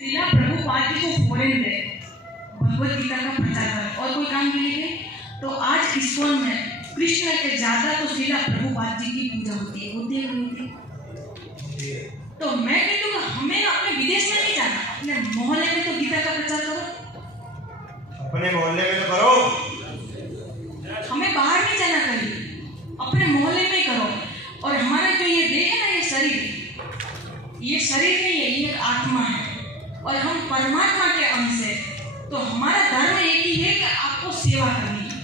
श्रीला प्रभुपाद जी को फॉरेन गए भगवत गीता का प्रचार करें और कोई काम के लिए गए, तो आज इस्कॉन में कृष्ण के ज्यादा तो श्रीला प्रभुपाद जी की पूजा होती है नहीं होती? तो मैं कहती हूँ हमें अपने विदेश में नहीं जाना, अपने मोहल्ले में तो गीता का प्रचार करो। अपने मोहल्ले में तो करो, हमें बाहर नहीं जाना कहीं, अपने मोहल्ले में करो। और हमारा जो ये देह है ना, ये शरीर नहीं है, ये एक आत्मा है और हम परमात्मा के अंश है। तो हमारा धर्म एक ही है कि आपको सेवा करनी है।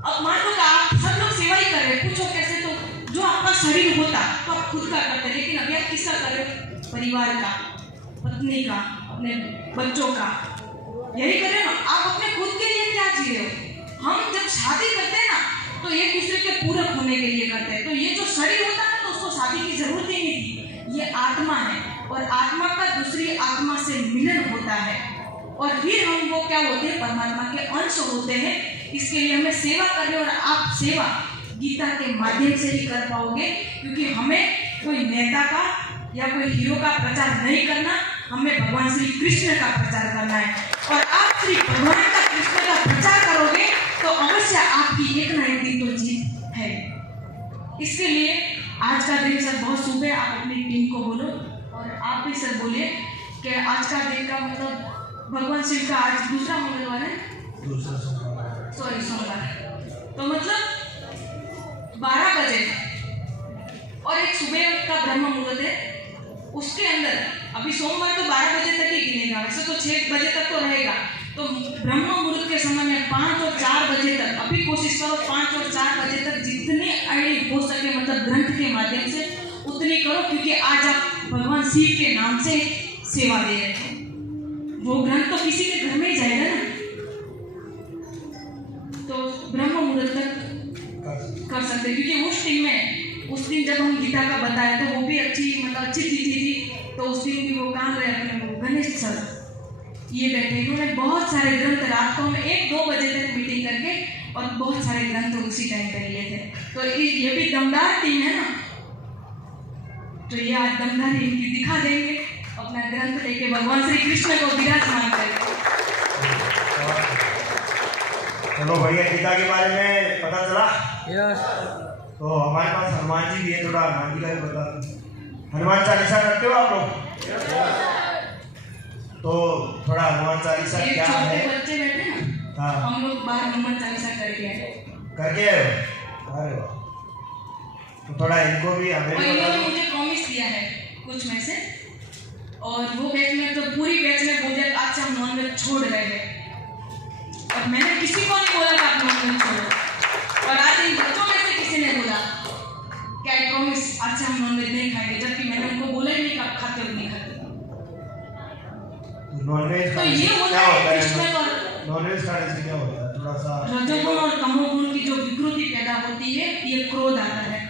अब मान लो कि आप सब लोग सेवा ही कर रहे हैं, पूछो कैसे? तो जो आपका शरीर होता तो आप खुद का करते, लेकिन अभी आप किसका कर रहे हो? परिवार का, पत्नी का, अपने बच्चों का, यही कर रहे हो ना। आप अपने खुद के लिए क्या जी रहे हो? हम जब शादी करते हैं ना तो एक दूसरे के पूरक होने के लिए करते हैं। तो ये जो शरीर होता है ना, तो उसको शादी की जरूरत ही नहीं थी। ये आत्मा है और आत्मा का दूसरी आत्मा से मिलन होता है और फिर हम वो क्या होते हैं? परमात्मा के अंश होते हैं। इसके लिए हमें सेवा करनी, और आप सेवा गीता के माध्यम से ही कर पाओगे, क्योंकि हमें कोई नेता का या कोई हीरो का प्रचार नहीं करना, हमें भगवान श्री कृष्ण का प्रचार करना है। और आप श्री भगवान का कृष्ण का प्रचार करोगे तो अवश्य आपकी एक ना एक दिन तो जीत है। इसके लिए आज का दिन सर बहुत शुभ है। आप अपनी टीम को बोलो और आप भी सर बोलिए कि आज का दिन का मतलब भगवान शिव का आज दूसरा मंगलवार है, सोमवार, तो मतलब 12 बजे और एक सुबह का ब्रह्म मुहूर्त है। उसके अंदर अभी सोमवार तो 12 बजे तक ही गिनेगा, वैसे तो 6 बजे तक तो रहेगा। तो ब्रह्म मुहूर्त के समय में 5 और 4 बजे तक, अभी कोशिश करो 5 और 4 बजे तक जितनी अड़ी हो सके, मतलब ग्रंथ के माध्यम से उतनी करो, क्योंकि आज आप भगवान शिव के नाम से सेवा दे रहे हैं। वो ग्रंथ तो किसी के घर में ही जाएगा ना, तो ब्रह्म मुहूर्त तक कर सकते, क्योंकि उस दिन जब हम गीता का बताया तो वो भी अच्छी तिथि थी। तो उस दिन भी वो कहाँ गए अपने गणेश सर ये बैठे, उन्होंने बहुत सारे ग्रंथ रात को हम 1-2 बजे तक मीटिंग करके और बहुत सारे ग्रंथ उसी टाइम पे लिए थे। तो ये भी दमदार टीम है ना, तो ये आज दमदार इनकी दिखा देंगे, अपना ग्रंथ लेके भगवान श्री कृष्ण को विराजमान करेंगे। चलो भैया, गीता के बारे में पता चला। यस। तो हमारे पास हनुमान जी भी है, थोड़ा हनुमान जी का भी बता। हनुमान चालीसा करते हो आप लोग? तो थोड़ा हनुमान चालीसा क्या है? बच्चे बैठे ना, हाँ, हम लोग बाहर हनुमान चालीसा करके आए। अरे वाह। तो थोड़ा इनको भी हमें भी बता दो। मुझे प्रॉमिस दिया है कुछ में से, और वो बैच में तो पूरी बैच में बोले आज से हम नॉनवेज छोड़ रहे हैं, और मैंने किसी को नहीं बोला कि आप नॉनवेज छोड़ो। और आज इन बच्चों में से किसी ने बोला क्या प्रॉमिस आज से हम नॉनवेज नहीं खाएंगे, जबकि मैंने उनको बोला ही नहीं कि आप खाते हो नहीं खाते। नॉनवेज तो ये क्या होता है? नॉनवेज खाने से क्या होता है? थोड़ा सा रजोगुण और तमोगुण की जो विकृति पैदा होती है, ये क्रोध आता है,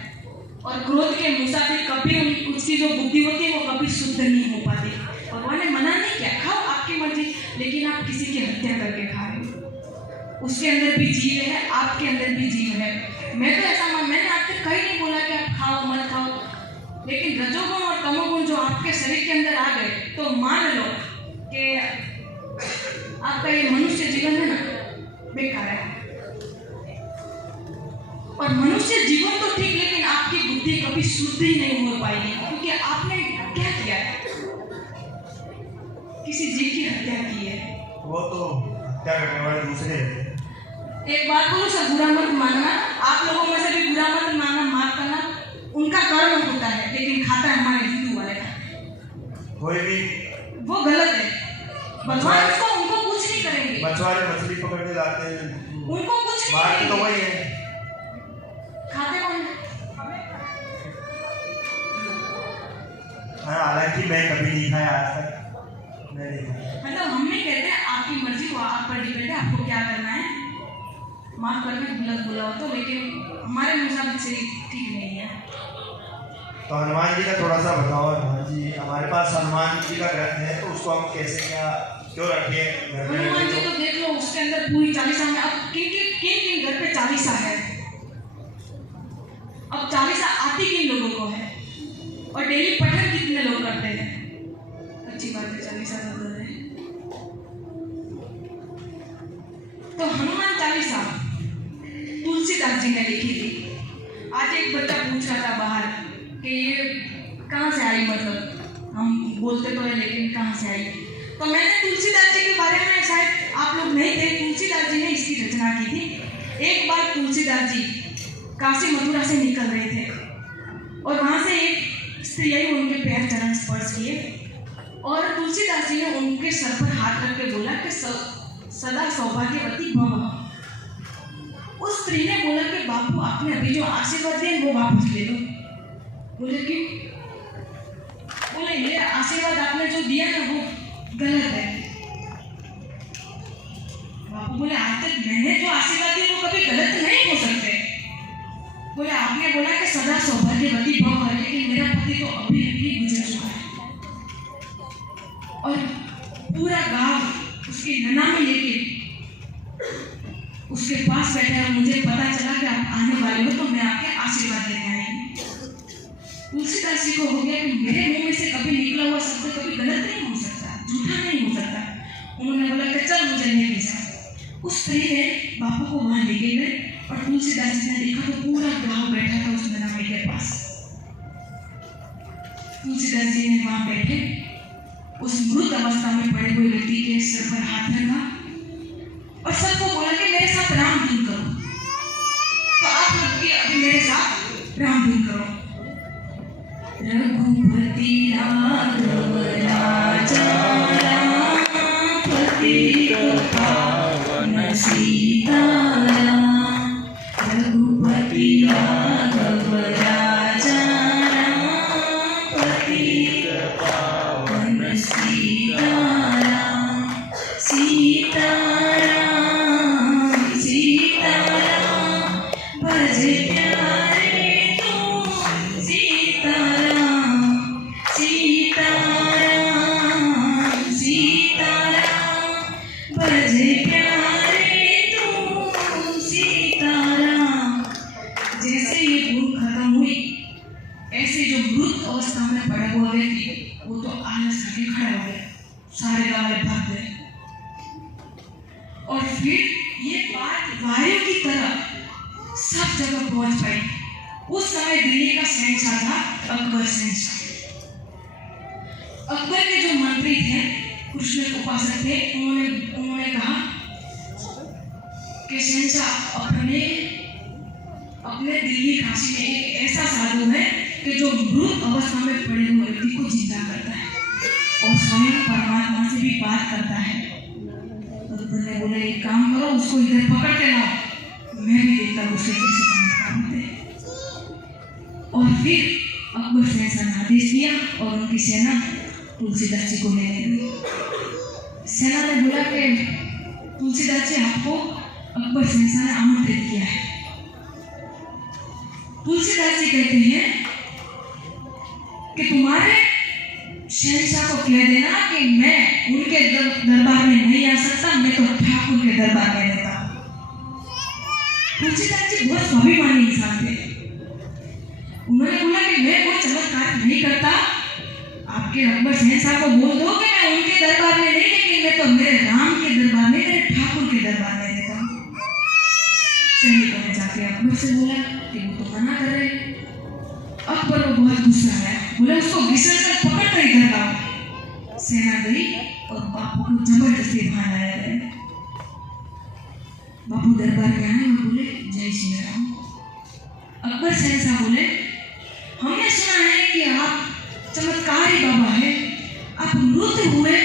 और क्रोध के मुसाफिर कभी उसकी जो बुद्धि होती है वो कभी शुद्ध नहीं हो पाती। भगवान ने मना नहीं किया, खाओ आपकी मर्जी, लेकिन आप किसी की हत्या करके खा रहे हो। उसके अंदर भी जीव है, आपके अंदर भी जीव है। मैं तो ऐसा मैंने आपसे कहीं नहीं बोला कि आप खाओ मत खाओ, लेकिन रजोगुण और तमोगुण जो आपके शरीर के अंदर आ गए तो मान लो कि आपका ये मनुष्य जीवन है ना, बेकार है। और मनुष्य जीवन तो ठीक, लेकिन आपकी बुद्धि कभी शुद्ध ही नहीं हो पाएगी, क्योंकि आपने क्या किया है? किसी जीव की हत्या की है। वो तो हत्या करने वाले दूसरे हैं। एक बात बोलो सर, बुरा मत मानना, आप लोगों में से भी बुरा मत मानना, माफ करना, उनका कर्म होता है, लेकिन खाता है हमारे हिंदू वाले का। कोई भी वो गलत है। भगवान उसको उनको कुछ नहीं करेंगे। मछुआरे मछली पकड़ने जाते हैं, उनको कुछ नहीं बात तो करेंगे। वही है। खाते कौन है? हालांकि मैं कभी नहीं खाया आज तक, मैं नहीं खाया। मतलब हम नहीं कहते, आपकी मर्जी हो, आप पर डिपेंड है, आपको क्या करना है। माफ करना गलत बोला हो तो, लेकिन हमारे मुताबिक से ठीक नहीं है। तो हनुमान जी का थोड़ा सा बताओ। हनुमान जी, हमारे पास हनुमान जी का ग्रंथ है, तो उसको हम कैसे क्यों रखिए? हनुमान जी तो देख लो, उसके अंदर पूरी 40 में, अब किन घर पे 40 है, अब 40 आती किन लोगों को है, और डेली पठन कितने लोग करते हैं? अच्छी बातें चालीसा बदल रहे हैं। तो हनुमान चालीसा तुलसीदास जी ने लिखी थी। आज एक बच्चा पूछ रहा था बाहर कि ये कहाँ से आई, मतलब हम बोलते तो है लेकिन कहाँ से आई। तो मैंने तुलसीदास जी के बारे में, शायद आप लोग नहीं थे, तुलसीदास जी ने इसकी रचना की थी। एक बार तुलसीदास जी काशी मथुरा से निकल रहे थे और वहाँ से एक स्त्री आई, उनके पैर चरण स्पर्श किए और तुलसीदास जी ने उनके सर पर हाथ रख के बोला कि सदा सौभाग्यवती भव। उस स्त्री ने बोला कि बापू आपने अभी जो आशीर्वाद दिए वो वापस ले लो। बोले क्यों? बोले ये आशीर्वाद आपने जो दिया ना वो गलत है। बापू बोले आज तक मैंने जो आशीर्वाद दिए वो कभी गलत नहीं हो सकते। बोले आपने बोला कि सदा सौभाग्यवती भव है, लेकिन मेरा पति तो अभी अभी गुजर चुका है। और पूरा गांव उसकी नैना में लेके उसके पास बैठे और मुझे पता चला कि आप आने वाले हो, तो मैं आपके आशीर्वाद देने आई हूँ। तुलसीदास जी को हो गया कि मेरे मुंह में से कभी निकला हुआ शब्द कभी गलत नहीं हो सकता, झूठा नहीं हो सकता। उन्होंने बोला कि चल मुझे ले जा। उस स्त्री ने बापू को वहां लेके गए और तुलसीदास जी ने देखा तो पूरा गांव बैठा था उस नैना के पास। तुलसीदास जी ने वहां बैठे उस मृत अवस्था में पड़े हुए व्यक्ति के सिर पर हाथ रखा और सबको बोला कि मेरे साथ राम धुन करो। तो आप लोग भी अभी मेरे साथ राम धुन करो। रघुपति राघव राजा राम पतित पावन सीताराम। रघुपति राघव राजा राम पतित पावन सीताराम। सीताराम भजे प्यारे तू सीताराम। सीताराम सीताराम भजे प्यारे तू सीताराम। जैसे ये धूप खत्म हुई, ऐसे जो मृत अवस्था में पड़ा हुआ व्यक्ति वो तो आलस करके खड़ा हो गया, सारे गाँव में भाग गए। और फिर ये बात वायु की तरह सब जगह पहुंच पाई। उस समय दिल्ली का शहंशाह था अकबर शहंशाह। अकबर के जो मंत्री थे, कृष्ण उपासक थे, उन्होंने कहा कि शहंशाह अपने दिल्ली काशी में एक ऐसा साधु है कि जो मृत अवस्था में पड़े हुए व्यक्ति को जिंदा करता है और स्वयं परमात्मा से भी बात करता है। अकबर ने बोला एक काम करो, उसको इधर पकड़ के लाओ, मैं भी देखता हूँ उससे कैसे चमत्कार होते हैं। और फिर अकबर शहंशाह ने आदेश दिया और उनकी सेना तुलसीदास जी को लेने गई। सेना ने बोला कि तुलसीदास जी आपको अकबर शहंशाह ने आमंत्रित किया है। तुलसीदास जी कहते हैं कि तुम्हारे शहंशाह को कह देना कि मैं उनके दरबार में नहीं आ सकता, मैं तो ठाकुर के दरबार में रहता हूँ। तुलसीदास जी बहुत स्वाभिमानी इंसान थे। उन्होंने बोला कि मैं कोई चमत्कार नहीं करता, आपके अकबर शहंशाह को बोल दो कि मैं उनके दरबार में नहीं, लेकिन मैं तो मेरे राम के दरबार में, मेरे ठाकुर के दरबार में रहता हूँ। सैनिकों ने जाके अकबर से बोला कि वो तो मना कर रहे। अकबर को बहुत गुस्सा आया, बोले उसको घिसल कर पकड़ कर इधर लाओ। सेना गई और बापू को जबरदस्ती बाहर लाया गया। बापू दरबार में आए और बोले जय श्री राम। अकबर शहंशाह बोले हमने सुना है कि आप चमत्कारी बाबा है, आप मृत हुए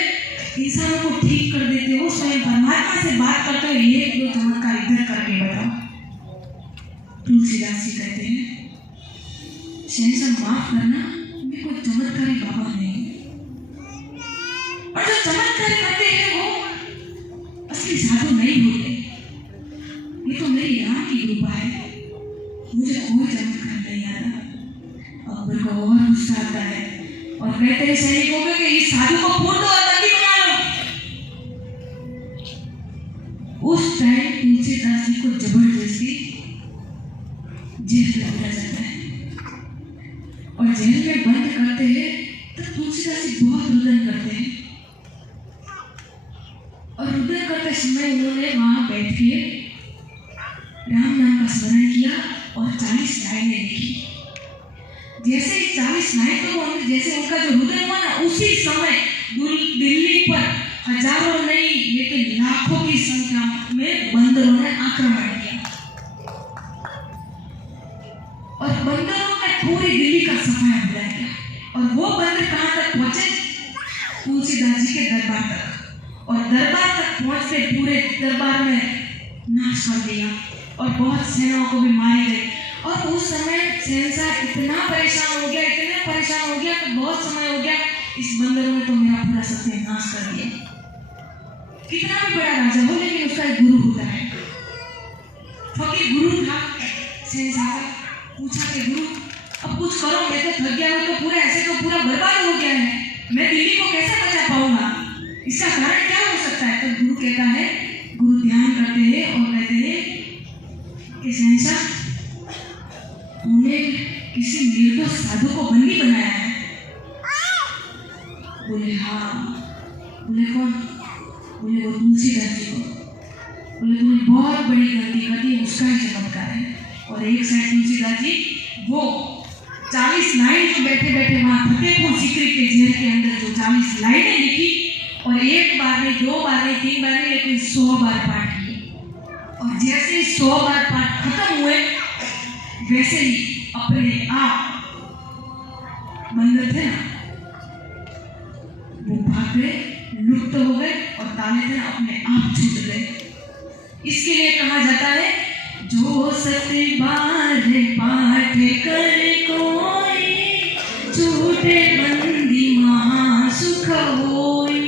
इंसानों को ठीक कर देते हो, स्वयं परमात्मा से बात करते हो, ये दो चमत्कार इधर करके बताओ। तुलसीदास जी कहते हैं शहंशाह माफ करना, मैं कोई चमत्कारी बाबा नहीं, और जो चमत्कार करते हैं वो असली साधु नहीं होते। ये तो मेरी राम की कृपा है, मुझे कोई चमत्कार नहीं आता। अकबर को और गुस्सा आता है और कहते हैं सैनिकों को कि इस साधु को फोड़ दो और बंदी बना लो। उस टाइम तुलसीदास जी को जबरदस्ती जेल में डाला जाता है और जेल में बंद करते हैं तो तुलसीदास जी बहुत रुदन करते हैं। समय उन्होंने वहां बैठ के राम नाम का स्मरण किया और 40 लाइनें लिखी। जैसे ही 40 लाइन तो जैसे उनका जो हृदय हुआ ना, उसी समय दिल्ली पर हजारों नहीं लेकिन लाखों की संख्या में बंदरों ने आक्रमण किया और बंदरों ने पूरी दिल्ली का सफाया बुला दिया। और वो बंदर कहाँ तक पहुंचे? तुलसीदास जी के दरबार तक। और दरबार तक पहुंचते पूरे दरबार में नाश कर दिया और बहुत सेनाओं को भी मारे गए। और उस समय शहंशाह इतना परेशान हो गया कि बहुत समय हो गया, इस बंदर ने तो मेरा पूरा सत्यानाश कर दिया। कितना भी बड़ा राजा हो लेकिन उसका एक गुरु होता है। फकीर गुरु था शहंशाह का। पूछा कि गुरु अब कुछ करो, मैं तो थक गया हूँ, तो पूरा ऐसे तो पूरा बर्बाद हो गया है, मैं दिल्ली को कैसे बचा पाऊंगा, इसका कारण क्या हो सकता है? तो गुरु कहता है, गुरु ध्यान करते हैं और कहते हैं कि शहंशाह तूने किसी निर्दोष साधु को बंदी बनाया है। बोले हाँ। बोले कौन? बोले वो तुलसीदास जी को। बोले तूने बहुत बड़ी गलती कर दी, उसका ही चमत्कार है। और एक साइड तुलसीदास जी वो 40 लाइन जो बैठे बैठे वहां फतेहपुर सीकरी के जेल के अंदर जो 40 लाइनें लिखी और एक बार नहीं, 2 बार नहीं, 3 बार नहीं, लेकिन 100 बार पाठ किए। और जैसे 100 बार पाठ खत्म हुए वैसे ही अपने आप बंदर थे ना वो भाग गए, लुप्त हो गए और ताले थे ना अपने आप छूट गए। इसके लिए कहा जाता है, जो सत्य बार पाठ कर कोई, छूटे बंदी महासुख होई।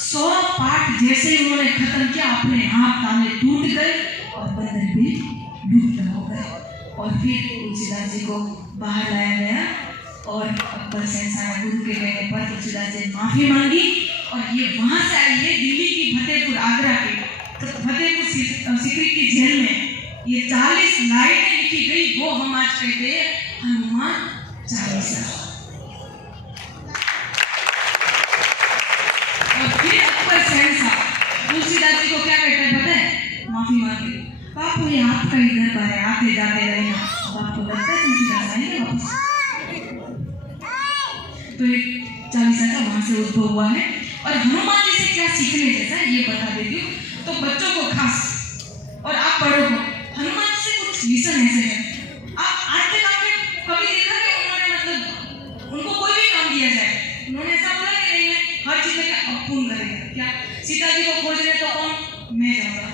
100 पाठ जैसे ही उन्होंने खत्म किया, अपने आप ताले टूट गए और बंदर भी लुप्त हो गए। और फिर तुलसीदास जी को बाहर लाया गया और अकबर शहंशाह गुरु के कहने पर तुलसीदास जी माफी मांगी और ये वहां से आई है दिल्ली की फतेहपुर, आगरा के तो फतेहपुर सीकरी की जेल में ये 40 लाइनें लिखी गई, वो हम आज कहते हैं हनुमान चालीसा। और फिर अकबर शहंशाह तुलसीदास जी को क्या कहते हैं पता है? माफी मांगे। बापू ये आपका ही दरबार है, आते जाते रहना। अब आपको लगता है तुलसीदास आएंगे वापस? तो एक चालीसा का वहां से उद्भव हुआ है। और हनुमान जी से क्या सीखने जैसा है ये बता देती हूँ, तो बच्चों को खास और आप बड़ों को हनुमान जी से कुछ लिसन ऐसे है। आप आज तक आपने कभी देखा कि उन्होंने मतलब उनको कोई भी काम दिया जाए उन्होंने ऐसा बोला कि नहीं मैं हर चीज का अपूर्ण करेगा? क्या सीता जी को खोजने तो कौन? मैं जाऊंगा।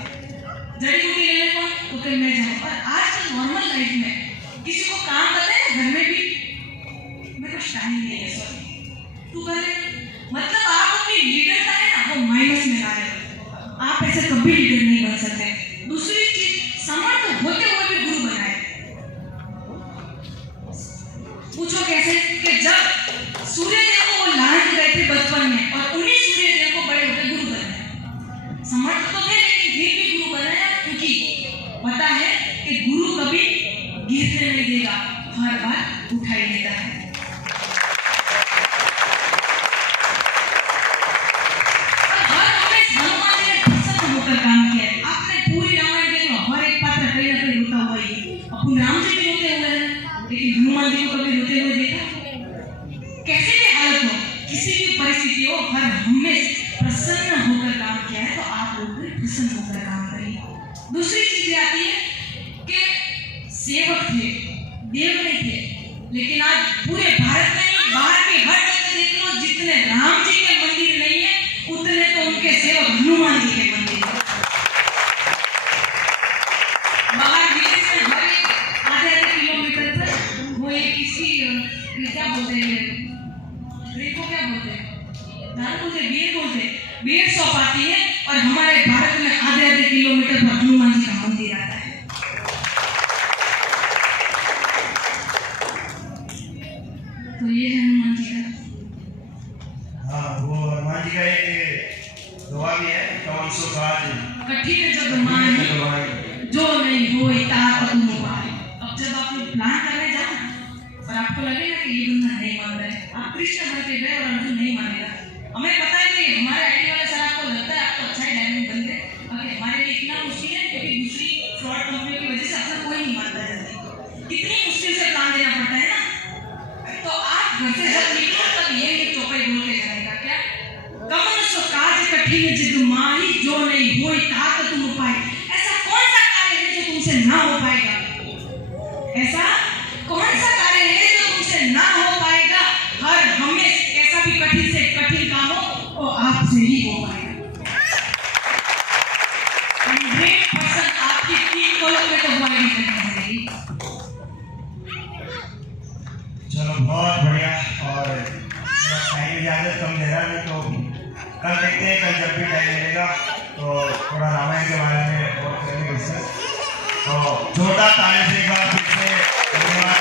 जड़ी बूटी लेने कौन? तो फिर मैं जाऊंगा। और आज के नॉर्मल लाइफ में किसी को काम बताए घर में भी मेरे पास टाइम नहीं है, सॉरी तू कर ले। मतलब आप अपनी लीडरता है ना वो माइनस में ला रहे हो। आप ऐसे कभी लीडर नहीं बन सकते। दूसरी चीज, समर्थ होते हुए भी गुरु बनाए। पूछो कैसे? कि जब सूर्यदेव को वो लालच गए थे बचपन में और उन्हीं सूर्यदेव को बड़े होकर गुरु बनाया। समर्थ तो थे लेकिन फिर भी गुरु बनाया, क्योंकि पता है कि गुरु कभी गिरने नहीं देगा, हर बार उठाई देता है। राम जी भी रोते हुए हैं लेकिन हनुमान जी को कभी रोते हुए देखा? कैसे भी हालत हो, किसी भी परिस्थिति हो, हर हमेशा प्रसन्न होकर काम किया है। तो आप लोग भी प्रसन्न होकर काम करिए। दूसरी चीज आती है कि सेवक थे, देव नहीं थे, लेकिन आज पूरे भारत में नहीं बाहर के हर जगह देख लो, जितने राम जी के मंदिर नहीं है उतने तो उनके सेवक हनुमान जी के मंदिर है। बाहर विदेश में हर एक आधे किलोमीटर पर वो एक किसी क्या बोलते हैं, को क्या बोलते हैं, दारू बोलते हैं, बीयर बोलते हैं, बीयर शॉप आती है और हमारे भारत में आधे किलोमीटर पर हनुमान जी का मंदिर आता है। तो ये है हनुमान जी का। हाँ, वो हनुमान जी का एक दुआ भी है, कौन सो काज कठिन जो दुआ जो नहीं हो ताकत तुम पाए। अब जब आप प्लान करने जाओ और आपको लगेगा कि ये बंदा नहीं मान रहा है, आप कृष्ण बन के गए और अर्जुन नहीं मानेगा। हमें पता है कि हमारे आईटी वाले सर आपको लगता है आपको अच्छा ही डायमंड कठिन जिद माही जो नहीं होई तात तुम पाए। ऐसा कौन सा कार्य है जो तुमसे ना हो पाएगा? ऐसा कौन सा कार्य है जो तुमसे ना हो पाएगा? हर हमेशा ऐसा भी कठिन से कठिन काम हो वो आपसे ही हो पाएगा। 100% आपकी 3 कॉलम में तो ग्वारंटी करनी पड़ेगी। चलो बहुत बढ़िया। और टाइम इजाजत कम दे रहा है तो कल देखते हैं, कल जब भी टाइम मिलेगा तो थोड़ा रामायण के बारे में और करेंगे डिस्कस। तो जोरदार ताली से एक बार फिर से धन्यवाद।